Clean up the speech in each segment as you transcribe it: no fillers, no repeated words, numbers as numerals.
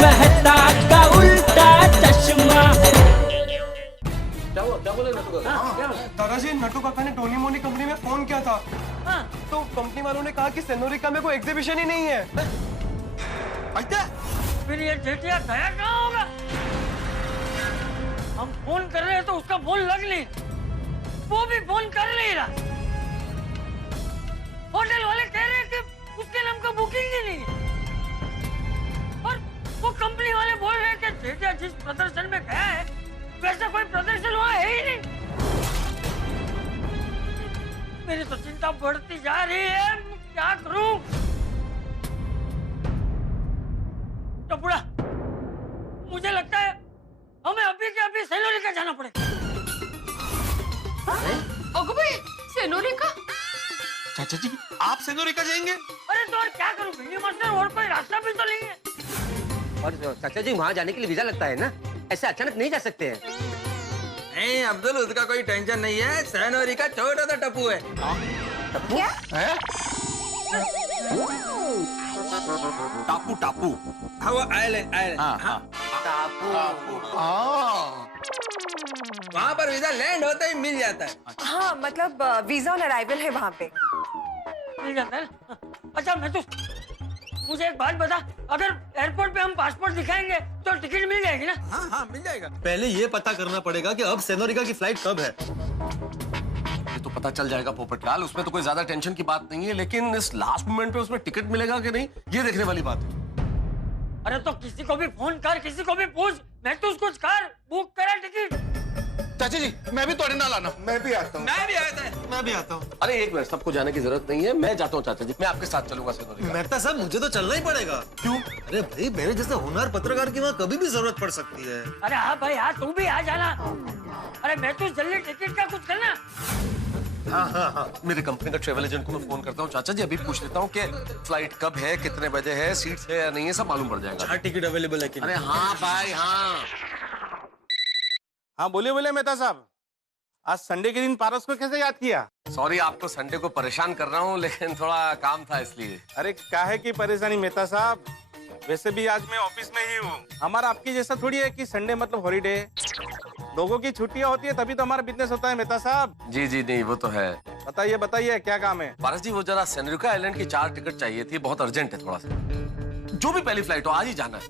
मेहता का उल्टा चश्मा। क्या बोले नटू काका? दादाजी, नटू काका ने टोनी मोनी कंपनी में फोन किया था। तो कंपनी वालों ने कहा कि सेनोरिका में कोई एग्जीबिशन ही नहीं है। फिर ये जेठिया गया कहाँ होगा? हम फोन कर रहे हैं तो उसका फोन लग नहीं, वो भी फोन कर नहीं रहा। होटल वाले कह रहे हैं कि उसके नाम का बुकिंग ही नहीं है, और वो कंपनी वाले बोल रहे हैं कि जेठिया जिस प्रदर्शन में गया है वैसा कोई प्रदर्शन वहाँ है ही नहीं। मेरी तो चिंता बढ़ती जा रही है, क्या करूं? तो बुढ़ा, मुझे लगता है हमें अभी के अभी सेनोरिका जाना पड़ेगा। ओगो भाई, सेनोरिका? चाचा जी, आप सेनोरिका जाएंगे? अरे तो और क्या करूं भिंडी मास्टर, और कोई रास्ता भी तो नहीं है। और चाचा जी, वहाँ जाने के लिए वीजा लगता है ना, ऐसे अचानक नहीं जा सकते हैं। नहीं अब्दुल, उसका कोई टेंशन नहीं है, सेनोरिका छोटा सा टप्पू है। टप्पू? है? टापू टापू। हाँ वो आइलैंड आइलैंड। हाँ टापू। वहाँ पर वीजा लैंड होते ही मिल जाता है। हाँ, मतलब वीजा ऑन अराइवल है वहाँ पे। मिल जाता है ना? अच्छा मैं तो, मुझे एक बात बता, अगर एयरपोर्ट पे हम पासपोर्ट दिखाएंगे तो टिकट मिल जाएगी ना? हाँ हाँ मिल जाएगा। पहले ये पता करना पड़ेगा कि अब सेनोरिका की फ्लाइट कब है। ये तो पता चल जाएगा पोपटलाल, उसमें तो कोई ज्यादा टेंशन की बात नहीं है, लेकिन इस लास्ट मोमेंट पे उसमें टिकट मिलेगा कि नहीं, ये देखने वाली बात है। अरे तो किसी को भी फोन कर, किसी को भी पूछ, मैं तो कुछ कर, बुक करा टिकट। चाचा जी, मैं भी तोड़े ना लाना। मैं भी आता हूँ। मैं भी आता हूँ। अरे एक मिनट, सबको जाने की जरूरत नहीं है, मैं जाता हूँ चाचा जी, मैं आपके साथ चलूंगा सेनोरिका। मेहता साहब, मुझे तो चलना ही पड़ेगा। क्यों? अरे भाई, मेरे जैसे होनहार पत्रकार की वहाँ कभी भी जरूरत पड़ सकती है। अरे हाँ भाई हाँ, तू भी आ जाना। अरे मैं तो जल्दी टिकट का कुछ करना। हाँ, मेरे कंपनी का ट्रेवल एजेंट को मैं फोन करता हूँ चाचा जी, अभी पूछ लेता हूँ कि फ्लाइट कब है, कितने बजे है, सीट्स है या नहीं है, सब मालूम पड़ जाएगा। हाँ, टिकट अवेलेबल है कि नहीं? अरे हाँ भाई हाँ। हाँ बोले मेहता साहब, आज संडे के दिन पारस को कैसे याद किया? सॉरी, आपको संडे को परेशान कर रहा हूँ, लेकिन थोड़ा काम था इसलिए। अरे काहे की परेशानी मेहता साहब, वैसे भी आज मैं ऑफिस में ही हूँ। हमारा आपकी जैसा थोड़ी है कि संडे मतलब हॉलीडे। लोगों की छुट्टियां होती है तभी तो हमारा बिजनेस होता है मेहता साहब। जी जी नहीं, वो तो है। बताइए बताइए, क्या काम है? पारस जी, वो जरा सेनोरिका आइलैंड की 4 टिकट चाहिए थी, बहुत अर्जेंट है थोड़ा सा। जो भी पहली फ्लाइट हो, आज ही जाना है।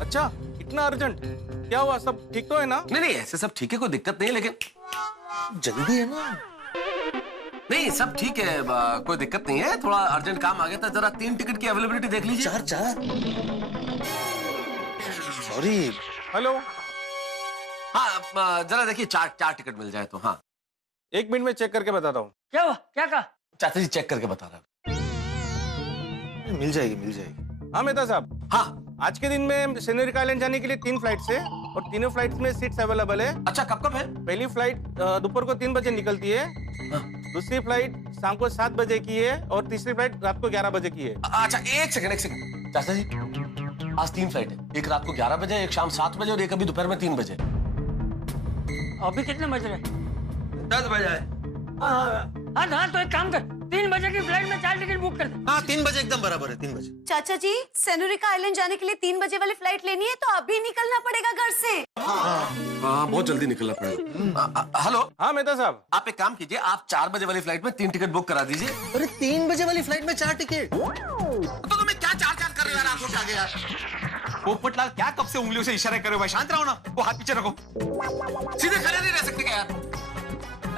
अच्छा, इतना अर्जेंट? क्या हुआ, सब ठीक तो है ना? नहीं, ऐसे सब ठीक है, कोई दिक्कत नहीं है, लेकिन जल्दी है ना? नहीं सब ठीक है, कोई दिक्कत नहीं है, थोड़ा अर्जेंट काम आ गया था, जरा 3 टिकट की अवेलेबिलिटी देख लीजिए। 4 सॉरी। हेलो, हाँ जरा देखिए, 4 टिकट मिल जाए तो। हाँ 1 मिनट में चेक करके बताता हूँ। क्या हुआ, क्या कहा? चाचा जी चेक करके बता रहा मिल जाएगी। हाँ मेहता साहब, हाँ आज के दिन में सेनोरिका आइलैंड जाने के लिए 3 फ्लाइट्स है और तीनों फ्लाइट्स में सीट्स अवेलेबल है। अच्छा, कब है? पहली फ्लाइट दोपहर को 3 बजे निकलती है, दूसरी फ्लाइट शाम को 7 बजे की है और तीसरी फ्लाइट रात को 11 बजे की है। अच्छा एक सेकंड चाचा जी, आज 3 फ्लाइट है, एक रात को 11 बजे, एक शाम 7 बजे और एक अभी दोपहर में 3 बजे। अभी कितने बज रहे? 10 बजे। हाँ तो एक काम कर, 3 बजे की फ्लाइट में 4 टिकट बुक कर दे। हाँ 3 बजे एकदम बराबर है, 3 बजे। चाचा जी, सेनोरिका आइलैंड जाने के लिए 3 बजे वाली फ्लाइट लेनी है तो अभी निकलना पड़ेगा घर से। हाँ बहुत जल्दी निकलना पड़ेगा। हेलो, हाँ मेहता साहब, आप एक काम कीजिए, आप 4 बजे वाली फ्लाइट में 3 टिकट बुक करा दीजिए। अरे 3 बजे वाली फ्लाइट में 4 टिकट? तो तुम्हें क्या 4 कर रहे हो यार, आंखों के आगे यार। पोपटलाल, क्या कब से उंगलियों से इशारे कर रहे हो भाई? शांत रहो ना, वो हाथ पीछे रखो। सीधे खड़े नहीं रह सकते क्या यार?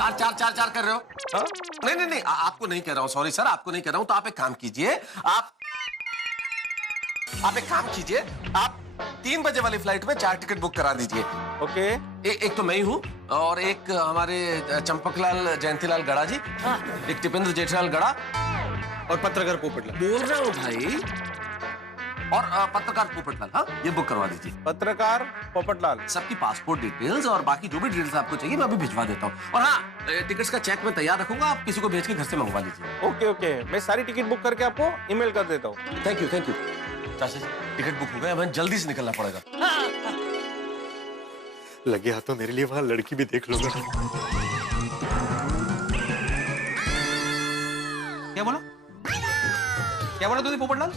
4 कर रहे हो? हाँ? नहीं, आपको नहीं कह रहा हूँ, सॉरी सर, आपको नहीं कह रहा हूँ। तो आप एक काम कीजिए, आप एक काम कीजिए, आप 3 बजे वाली फ्लाइट में 4 टिकट बुक करा दीजिए। ओके। एक तो मैं ही हूँ और एक हमारे चंपकलाल जयंतीलाल गड़ा जी, एक टिपेंद्र जेठलाल गड़ा और पत्रकार पोपटलाल। बोल रहा हूँ भाई, और पत्रकार पोपटलाल। हाँ ये बुक करवा दीजिए। पत्रकार पोपटलाल। सबकी पासपोर्ट डिटेल्स और बाकी जो भी डिटेल्स आपको चाहिए मैं अभी भिजवा देता हूँ। और हाँ, टिकट्स का चेक मैं तैयार रखूंगा, आप किसी को भेज के घर से मंगवा लीजिए। ओके, मैं सारी टिकट बुक करके आपको ईमेल कर देता हूँ। थैंक यू चाचा जी, टिकट बुक हो गया, हमें जल्दी से निकलना पड़ेगा। लगे हाथों मेरे लिए वहां लड़की भी देख लूंगा। क्या बोला तूने पोपटलाल?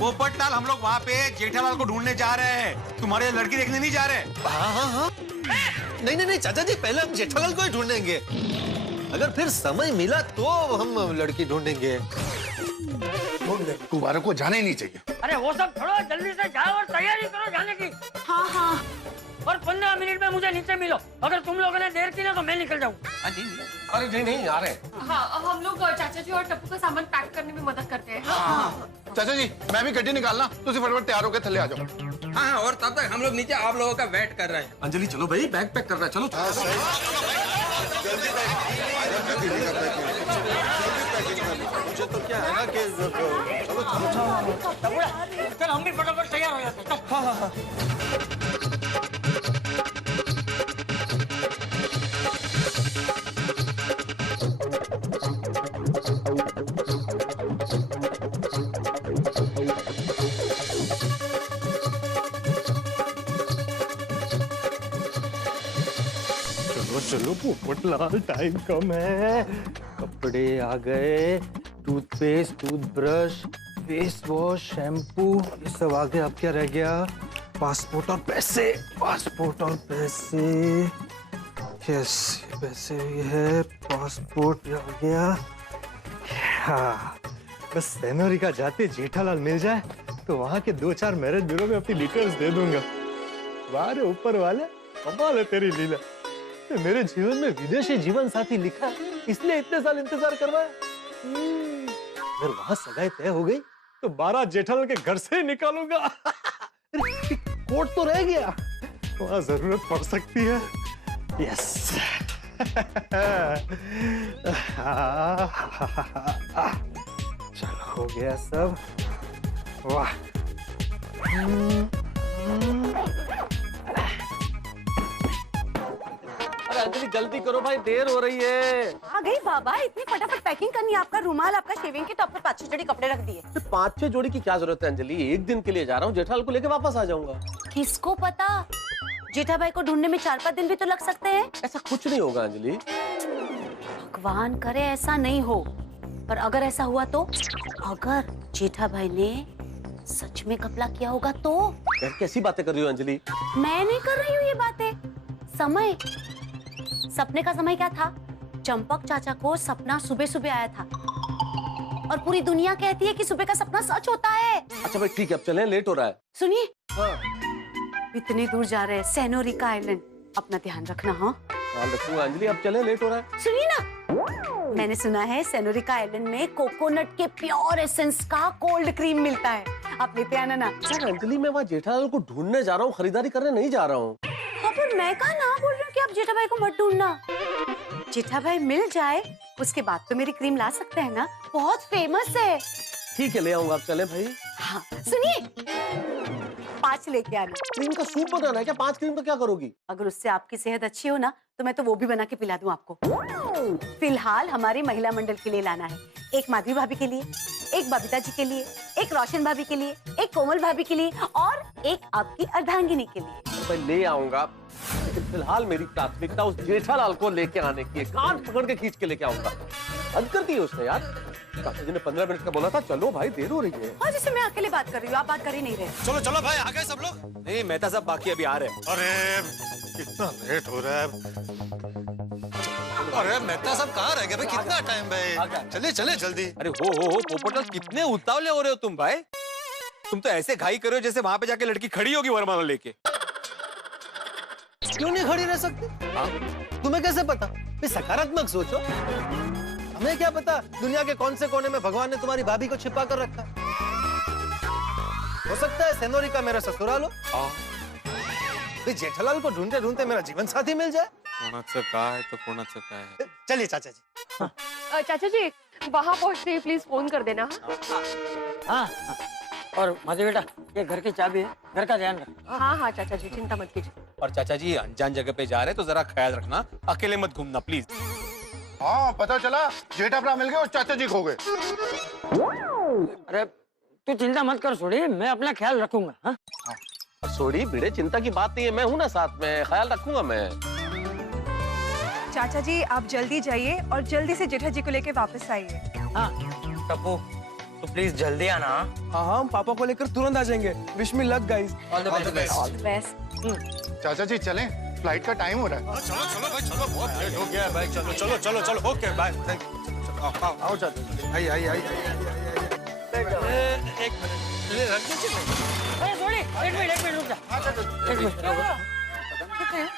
पोपटलाल, हम लोग वहाँ पे जेठालाल को ढूंढने जा रहे हैं, तुम्हारे लड़की देखने नहीं जा रहे। हाँ हाँ हाँ, नहीं नहीं नहीं चाचा जी, पहले हम जेठालाल को ही ढूंढेंगे, अगर फिर समय मिला तो हम लड़की ढूंढेंगे। तुम्हारे को जाना ही नहीं चाहिए। अरे वो सब छोड़ो, जल्दी से जाओ और तैयारी करो जाने की। हाँ हाँ और 15 मिनट में मुझे नीचे मिलो। अगर तुम लोगों ने देर की ना तो मैं निकल जाऊँ। अरे नहीं नहीं आ रहे हैं। हाँ, हम लोग चाचा जी और टप्पू का सामान पैक करने में मदद करते हैं। हाँ। चाचा जी, मैं भी गड्डी निकालना, तुम फटाफट तैयार होकर थल्ले आ जाओ। हाँ हाँ, और तब तक हम लोग नीचे आप लोगों का वेट कर रहे हैं। अंजलि चलो भाई, बैग पैक करना है, चलो। मुझे तो क्या है ना कि चल हम भी फटाफट तैयार हो जाते हैं। हाँ हाँ हाँ। चलो पोपटलाल, टाइम कम है। कपड़े आ गए, toothpaste, toothbrush, face wash, shampoo, ये सब आ गया। अब क्या रह गया? पासपोर्ट और पैसे। पासपोर्ट और पैसे, यस पैसे ये है, पासपोर्ट आ गया। हाँ, बस सेनोरिका जाते जेठालाल मिल जाए तो वहाँ के 2-4 मैरिज ब्यूरो में अपनी डिटेल्स दे दूंगा। वाह ऊपर वाले, कमाल है तेरी लीला। मेरे जीवन में विदेशी जीवन साथी लिखा है, इसलिए इतने साल इंतजार करवाया। अगर वहां सगाई तय हो गई तो 12 जेठालाल के घर से निकालूंगा। कोर्ट तो रह गया, वहां जरूरत पड़ सकती है। यस। चलो हो गया सब। वाह। अंजलि जल्दी करो भाई, देर हो रही है। आ गई बाबा, इतनी फटाफट पैकिंग करनी है। आपका रुमाल, आपका शेविंग किट, आपने 5-6 जोड़ी कपड़े रख दिए। 5-6 जोड़ी की क्या जरूरत है अंजलि, एक दिन के लिए जा रहा हूँ, जेठालाल को लेके वापस आ जाऊंगा। किसको पता, जेठा भाई को ढूंढने में 4-5 दिन भी तो लग सकते हैं। ऐसा कुछ नहीं होगा अंजलि। भगवान करे ऐसा नहीं हो, पर अगर ऐसा हुआ तो, अगर जेठा भाई ने सच में घपला किया होगा तो? यार कैसी बातें कर रही हो अंजलि? मैं नहीं कर रही हूँ ये बातें। समय, सपने का समय क्या था? चंपक चाचा को सपना सुबह सुबह आया था, और पूरी दुनिया कहती है कि सुबह का सपना सच होता है। अच्छा भाई ठीक है, अब चलें, लेट हो रहा है। सुनिए, हाँ। इतने दूर जा रहे हैं, सेनोरिका आइलैंड, अपना ध्यान रखना। हाँ ध्यान रखूंगा अंजलि, अब चलें, लेट हो रहा है। सुनिए ना, मैंने सुना है सेनोरिका आइलैंड में कोकोनट के प्योर एसेंस का कोल्ड क्रीम मिलता है, आप लेते आना ना। यार अंजलि, मैं वहाँ जेठालाल को ढूंढने जा रहा हूँ, खरीदारी करने नहीं जा रहा हूँ। हाँ, पर मैं कहा ना बोल रही हूँ कि आप जेठा भाई को मत ढूंढना। जेठा भाई मिल जाए उसके बाद तो मेरी क्रीम ला सकते हैं ना, बहुत फेमस है। ठीक है ले आऊंगा, आप चले भाई। हाँ सुनिए, 5 लेके आना। क्रीम का सूप बनाना है क्या? 5 क्रीम तो क्या करोगी? अगर उससे आपकी सेहत अच्छी हो ना तो मैं तो वो भी बना के पिला दूं आपको। फिलहाल हमारी महिला मंडल के लिए लाना है, एक माधवी भाभी के लिए, एक बबीता जी के लिए, एक रोशन भाभी के लिए, एक कोमल भाभी के लिए और एक आपकी अर्धांगिनी के लिए। मैं ले आऊंगा, लेकिन फिलहाल मेरी प्राथमिकता उस जेठालाल को लेके आने की है। कान पकड़ के खींच के लेके आऊंगा। हद कर दी उसने यार। चाचा जी ने 15 मिनट का बोला था, चलो भाई देर हो रही है। हाँ जैसे मैं अकेले बात कर रही हूँ, आप बात कर ही नहीं रहे। चलो चलो भाई, आ गए सब लोग? नहीं, मेहता साहब बाकी अभी आ रहे हैं। अरे कितना लेट हो रहा है। अरे मेहता साहब कहाँ रह गए भाई, कितना टाइम भाई, चलिए चलिए जल्दी। अरे हो पोपटलाल, कितने उतावले हो रहे हो तुम भाई? तुम तो ऐसे घाई कर रहे हो जैसे वहां पे जाके लड़की खड़ी होगी वरमाला लेके। क्यों नहीं खड़ी रह सकती? तुम्हें कैसे पता? सकारात्मक सोचो। हमें क्या पता दुनिया के कौन से कोने में भगवान ने तुम्हारी भाभी को छिपा कर रखा। हो सकता है सेनोरिका मेरा ससुराल हो। जेठालाल को ढूंढते ढूंढते मेरा जीवन साथी मिल जाए। कोणाचं काय तो कोणाचं काय। चलिए चाचा जी। चाचा जी वहाँ पहुँचते ही प्लीज फोन कर देना। हाँ और माधवी बेटा, ये घर की चाबी है, घर का ध्यान रख। हाँ हाँ चाचा जी, चिंता मत कीजिए। और चाचा जी अनजान जगह पे जा रहे तो जरा ख्याल रखना, अकेले मत घूमना प्लीज। हाँ पता चला जेठा भरा मिल गए और चाचा जी खो गए। अरे तू चिंता मत कर सोडी, मैं अपना ख्याल रखूंगा। हाँ? सोडी भिड़े, चिंता की बात नहीं है, मैं हूं ना साथ में, ख्याल रखूंगा मैं। चाचा जी आप जल्दी जाइए और जल्दी से जेठा जी को लेके वापस आइए। हाँ टप्पू, तो प्लीज जल्दी आना। हाँ हाँ, हम पापा को लेकर तुरंत आ जाएंगे। Wish me luck guys. All the best. All the best. चाचा जी चलें, फ्लाइट का टाइम हो रहा है। चलो चलो भाई चलो, बहुत लेट हो गया है भाई। चलो चलो चलो चलो, ओके बाय। आओ चाचा। आई आई आई एक मिनट रख दीजिए। अरे थोड़ी एक मिनट रुक जा। एक मिनट कितने हैं?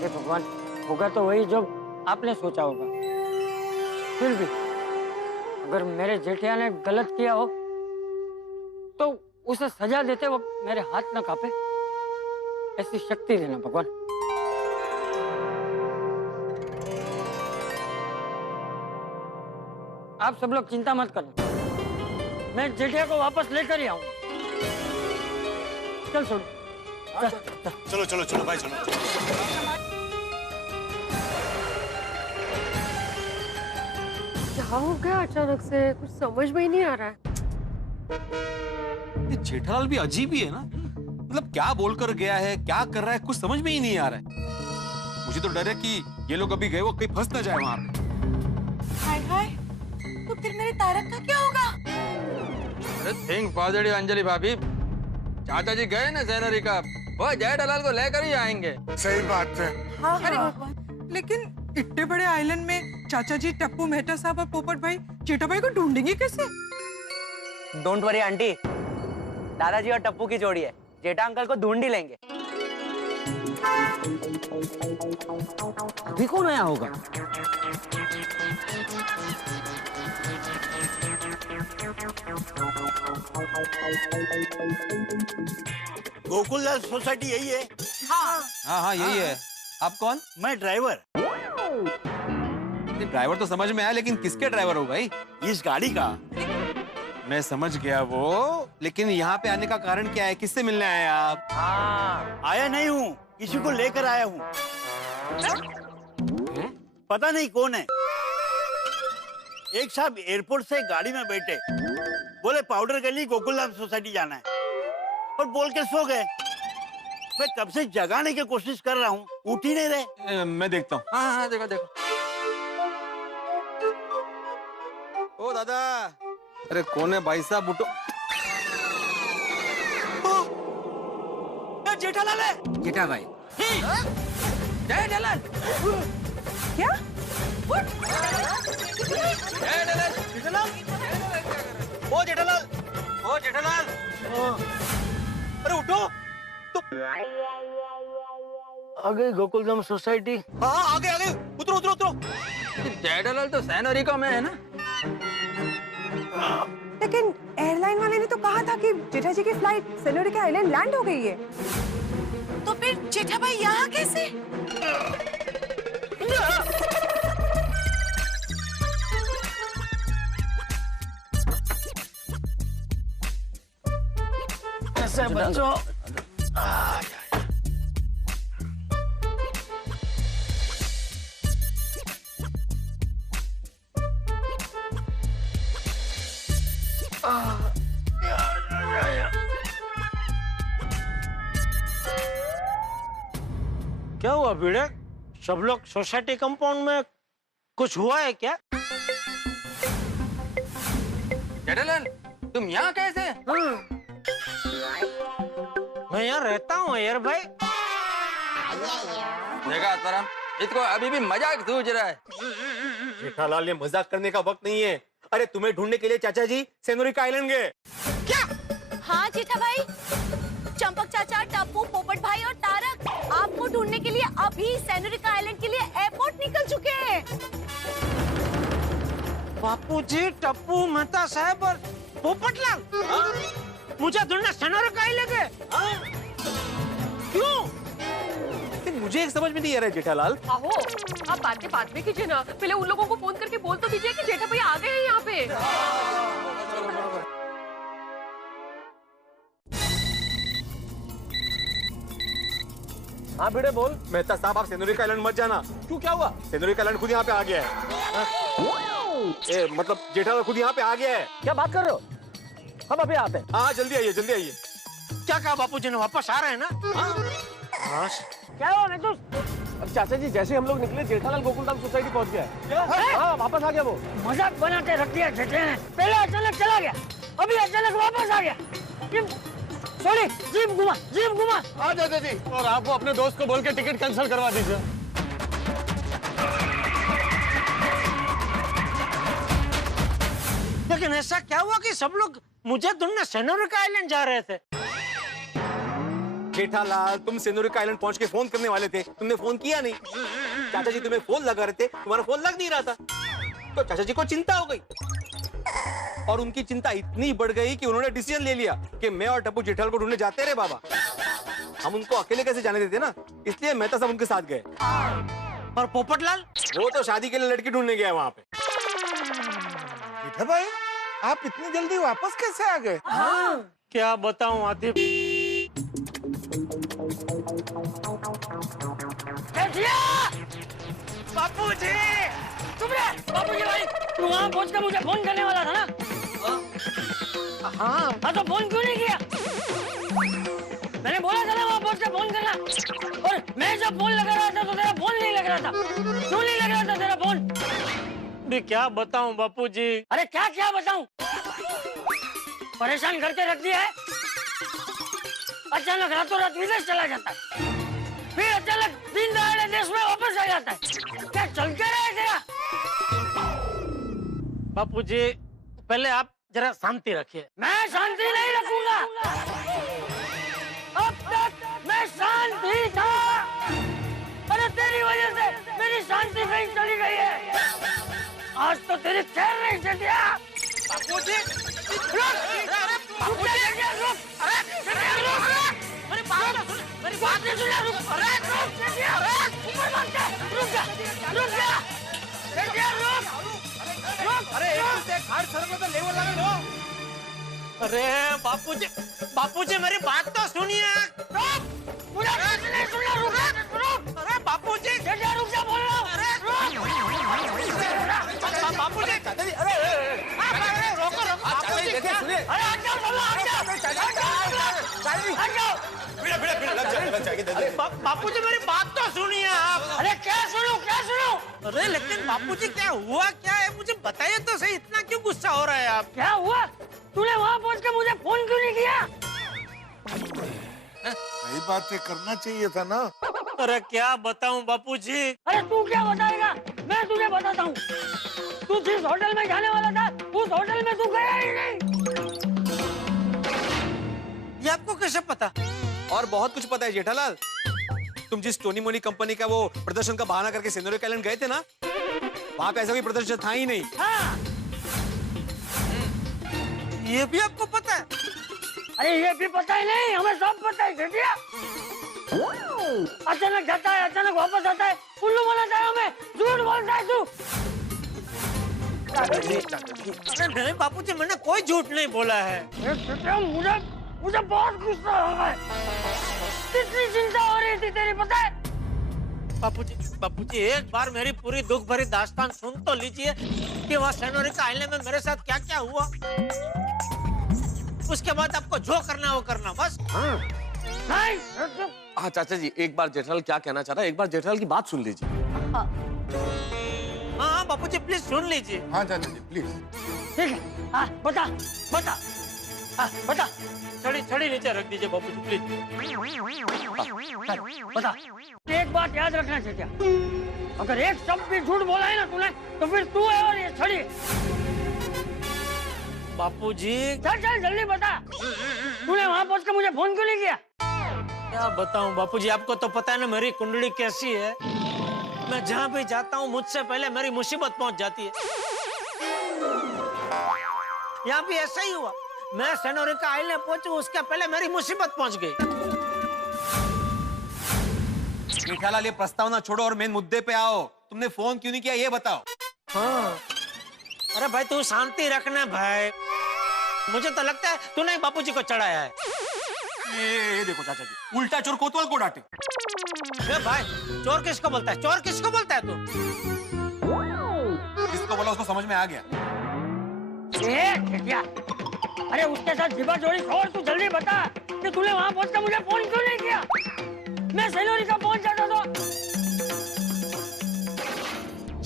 हे भगवान, होगा तो वही जो आपने सोचा होगा। फिर भी अगर मेरे जेठिया ने गलत किया हो तो उसे सजा देते वक्त मेरे हाथ न कांपे, ऐसी शक्ति देना भगवान। आप सब लोग चिंता मत करो, मैं जेठिया को वापस लेकर ही आऊंगा। चल सुन, चलो चलो चलो भाई चलो। क्या हो गया अचानक से, कुछ समझ में ही नहीं आ रहा है। ये जेठालाल भी अजीब ही है ना, मतलब क्या बोलकर गया है, क्या कर रहा है, कुछ समझ में ही नहीं आ रहा है। मुझे तो डर है कि ये लोग अभी गए वो कहीं फंस ना जाए वहां पे। हाय हाय, तो फिर मेरे तारक का क्या होगा? अरे थिंक पॉजिटिव अंजलि भाभी, चाचा जी गए ना सैनरी का, वो जेठालाल को लेकर ही आएंगे। सही बात है। हाँ अरे हाँ। लेकिन इतने बड़े आइलैंड में चाचा जी, टप्पू मेहता साहब और पोपट भाई जेठा भाई को ढूंढेंगे कैसे? डोंट वरी आंटी, दादाजी और टप्पू की जोड़ी है, जेठा अंकल को ढूंढ ही लेंगे। अभी कौन आया होगा? गोकुलदास सोसाइटी यही है? हाँ हाँ यही है। आप कौन? मैं ड्राइवर। ड्राइवर तो समझ में आया, लेकिन किसके ड्राइवर हो भाई? इस गाड़ी का। मैं समझ गया वो, लेकिन यहाँ पे आने का कारण क्या है? किससे मिलने आए आप? आया नहीं हूँ, किसी को लेकर आया हूँ। पता नहीं कौन है। एक साहब एयरपोर्ट से गाड़ी में बैठे, बोले पाउडर गली गोकुलधाम सोसाइटी जाना है, और बोल के सो गए। मैं कब से जगाने की कोशिश कर रहा हूँ, उठ ही नहीं रहे। मैं देखता हूँ। हाँ हाँ देखो देखो। ओ दादा, अरे कौन है भाई साहब? उठो। जेठालाल है। जेठा भाई। जेठालाल क्या? ओ जेठालाल, ओ जेठालाल, अरे उठो। तो आ गई गोकुलधाम सोसाइटी। हाँ आगे आगे, उतरो उतरो उतरो। जेठालाल तो सैनोरिका में है ना। लेकिन एयरलाइन वाले ने तो कहा था कि जेठा जी की फ्लाइट सेनोरिका आइलैंड लैंड हो गई है। तो फिर जेठा भाई यहाँ कैसे? ऐसे बच्चों। क्या हुआ भिड़े? सब लोग सोसाइटी कंपाउंड में, कुछ हुआ है क्या? जेठालाल तुम यहाँ कैसे? मैं यहाँ रहता हूँ यार भाई। देखा आत्माराम, इसको अभी भी मजाक सूझ रहा है। जेठालाल, ये मजाक करने का वक्त नहीं है। अरे तुम्हें ढूंढने के लिए चाचा जी सेनोरिका आइलैंड गए। क्या? हाँ जेठा भाई, चंपक चाचा, टप्पू, पोपट भाई और तारक आपको ढूंढने के लिए अभी सेनोरिका आइलैंड के लिए एयरपोर्ट निकल चुके हैं। बापूजी, टप्पू, मेहता साहब और पोपटलाल मुझे ढूंढने सेनोरिका आइलैंड गए। क्यों? मुझे एक समझ में नहीं आ रहा है जेठालाल। आहो, आप बातें बाद में कीजिए ना, पहले उन लोगों को फोन करके बोल तो दीजिए कि जेठा भाई आ गए हैं यहाँ पे। हाँ भिड़े बोल। मेहता साहब, आप सेनोरिका आइलैंड मत जाना। क्यों, क्या हुआ? सेनोरिका आइलैंड खुद यहाँ पे आ गया है। मतलब जेठालाल खुद यहाँ पे आ गया है। क्या बात कर रहे हो? हम अभी आते हैं। हाँ जल्दी आइए, जल्दी आइए। क्या कहा बापूजी ने? वापस आ रहे हैं ना? हाँ। क्या हुआ नहीं तो? चाचा जी जैसे हम लोग निकले जेठालाल गोकुलधाम सोसाइटी पहुंच गया है। हाँ वापस आ गया वो। मजाक बनाते रख दिया जेठे ने। पहले अचानक चला गया, अभी अचानक वापस आ गया। सॉरी, जीप घुमा। हाँ चाचा जी, और आप वो अपने दोस्त को बोल के टिकट कैंसिल करवा दीजिए। लेकिन ऐसा क्या हुआ कि सब लोग मुझे ढूंढने सेनोरिका आइलैंड जा रहे थे? जेठालाल, तुम सेनोरिका आइलैंड पहुंच के फोन करने वाले थे, तुमने फोन किया नहीं। चाचा जी तुम्हें फोन लगा रहे थे, तुम्हारा फोन लग नहीं रहा था, तो चाचा जी को चिंता हो गई और उनकी चिंता इतनी बढ़ गई कि उन्होंने डिसीजन ले लिया कि मैं और टप्पू जेठालाल को ढूंढने जाते रहे बाबा। हम उनको अकेले कैसे जाने देते ना, इसलिए मेहता साहब उनके साथ गए। और पोपटलाल? वो तो शादी के लिए लड़की ढूंढने गया वहां पे। जेठा भाई, आप इतनी जल्दी वापस कैसे आ गए? हाँ। क्या बताऊं आतिफ, बापूजी, चुप रहे। बापूजी भाई, तू वहाँ पहुँच कर मुझे फोन करने वाला था ना? हाँ तो फोन क्यों नहीं किया? मैंने बोला था ना वहाँ पहुँच कर फोन करना, और मैं जब फोन लगा रहा था तो तेरा फोन नहीं लग रहा था। क्यों नहीं लग रहा था तेरा फोन? भी क्या बताऊं बापूजी। अरे क्या बताऊं? परेशान करके रख दिया है। अचानक रातों रात विदेश चला जाता है, फिर अचानक दिन दहाड़े देश में वापस आ जाता है। क्या चल क्या रहा है तेरा? बापूजी पहले आप जरा शांति रखिए। मैं शांति नहीं रखूंगा। अब तक मैं शांत ही था। अरे तेरी वजह से मेरी शांति कहीं चली गई है। आज तो तेरी खैर नहीं चलिया। बापूजी, मेरी बात नहीं सुना। अरे बापूजी मेरी बात तो सुनिए। अरे बापूजी, रुक जा, बोल रहा हूँ। बापूजी, अरे रोको बापूजी, अरे हट जाओ। बापूजी मेरी बात तो सुनिए आप। अरे क्या सुनूं? अरे लेकिन बापूजी क्या हुआ क्या है, मुझे बताइए तो सही। इतना क्यों गुस्सा हो रहा है आप? क्या हुआ? तूने वहाँ पहुँच के मुझे फोन क्यों नहीं किया? सही बात है, करना चाहिए था ना। अरे क्या बताऊं बापूजी। अरे तू क्या बताएगा, मैं तुझे बताता हूँ। तू जिस होटल में जाने वाला था उस होटल में तू गया ही नहीं। ये आपको कैसे पता? और बहुत कुछ पता है जेठालाल। तुम जिस टोनी मोनी कंपनी का वो प्रदर्शन का बहाना करके सेनोरिका आइलैंड गए थे ना, वहां का ऐसा कोई प्रदर्शन था ही नहीं। हाँ। ये भी आपको पता है? अरे ये भी पता ही नहीं, हमें सब पता है घटिया। अचानक जाता है, अचानक वापस आता है, उल्लू बनाता है हमें, झूठ बोलता है तू। अरे नहीं बापूजी, मैंने कोई झूठ नहीं बोला है। मुझे बहुत गुस्सा हो रहा है। कितनी चिंता हो रही थी तेरी, पता है? बापूजी एक बार मेरी पूरी दुख भरी दास्तान सुन तो लीजिए कि वहाँ सेनोरिका आइलैंड में मेरे साथ क्या क्या हुआ। उसके बाद आपको जो करना वो करना बस। नहीं। हाँ चाचा जी, एक बार जेठालाल क्या कहना चाह रहा है, एक बार जेठालाल की बात सुन लीजिए। हाँ बापूजी प्लीज सुन लीजिए। हाँ चाचा जी प्लीज। ठीक है, हाँ बता। छड़ी नीचे रख दीजिए बापूजी प्लीज। बता। एक बात याद रखना चाहिए, अगर एक शब्द भी झूठ बोला है ना तूने तो फिर तू है और ये छड़ी। बापूजी चल जल्दी बता। तूने वहाँ पहुँच के मुझे फोन क्यों नहीं किया? क्या बताऊं बापूजी, आपको तो पता है ना मेरी कुंडली कैसी है। मैं जहाँ भी जाता हूँ मुझसे पहले मेरी मुसीबत पहुँच जाती है। यहाँ भी ऐसा ही हुआ। मैं सेनोरिका आइलैंड पहुंचू उसके पहले मेरी मुसीबत पहुंच गई। जेठालाल ये प्रस्तावना छोड़ो और मेन मुद्दे पे आओ। तुमने फोन क्यों नहीं किया ये बताओ। हाँ। अरे भाई तू शांति रखना भाई। मुझे तो लगता है तूने बापूजी को चढ़ाया है। ये देखो चाचा जी, उल्टा चोर कोतवाल को डांटे। भाई चोर किसको बोलता है? चोर किसको बोलता है तू? जिसको बोला उसको समझ में आ गया। क्या? अरे उसके साथ जीवा जोड़ी छोड़, तू जल्दी बता कि तूने वहाँ पहुँचकर मुझे फोन क्यों नहीं किया? मैं सेनोरिका पहुँच जाता तो।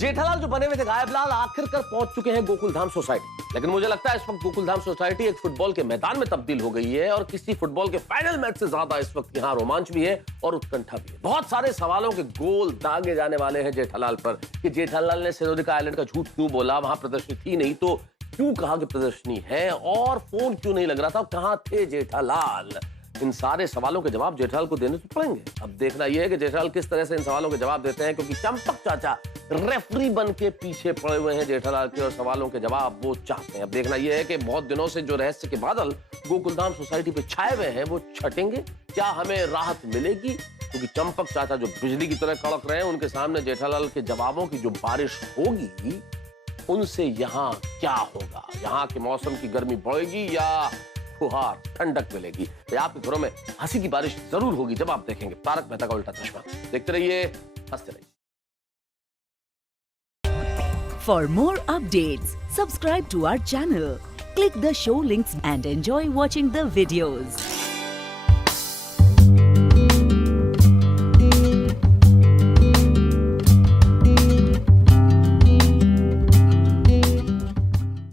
जेठालाल जो बने हुए थे गायबलाल आखिरकार पहुंच चुके हैं गोकुलधाम सोसाइटी। लेकिन मुझे लगता है इस वक्त गोकुलधाम सोसाइटी एक फुटबॉल के मैदान में तब्दील हो गई है और किसी फुटबॉल के फाइनल मैच से ज्यादा इस वक्त यहाँ रोमांच भी है और उत्कंठा भी है। बहुत सारे सवालों के गोल दागे जाने वाले हैं जेठालाल पर कि जेठालाल ने सेनोरिका आइलैंड का झूठ क्यों बोला, वहां प्रदर्शनी थी नहीं तो क्यों कहा कि प्रदर्शनी है, और फोन क्यों नहीं लग रहा था, कहां थे जेठालाल। इन सारे सवालों के जवाब जेठालाल को देने तो पड़ेंगे। अब देखना यह है कि जेठालाल किस तरह से इन सवालों के जवाब देते हैं, क्योंकि चंपक चाचा रेफरी बन के पीछे पड़े हुए हैं जेठालाल के और सवालों के जवाब वो चाहते हैं। अब देखना यह है कि बहुत दिनों से जो रहस्य के बादल गोकुलधाम सोसाइटी पे छाए हुए हैं वो छटेंगे, क्या हमें राहत मिलेगी, क्योंकि चंपक चाचा जो बिजली की तरह कड़क रहे हैं उनके सामने जेठालाल के जवाबों की जो बारिश होगी उनसे यहाँ क्या होगा, यहाँ के मौसम की गर्मी बढ़ेगी या फुहार ठंडक मिलेगी। तो आपके घरों में हंसी की बारिश जरूर होगी जब आप देखेंगे तारक मेहता का उल्टा चश्मा। देखते रहिए, हंसते रहिए। For more updates, subscribe to our channel, click the show links and enjoy watching the videos.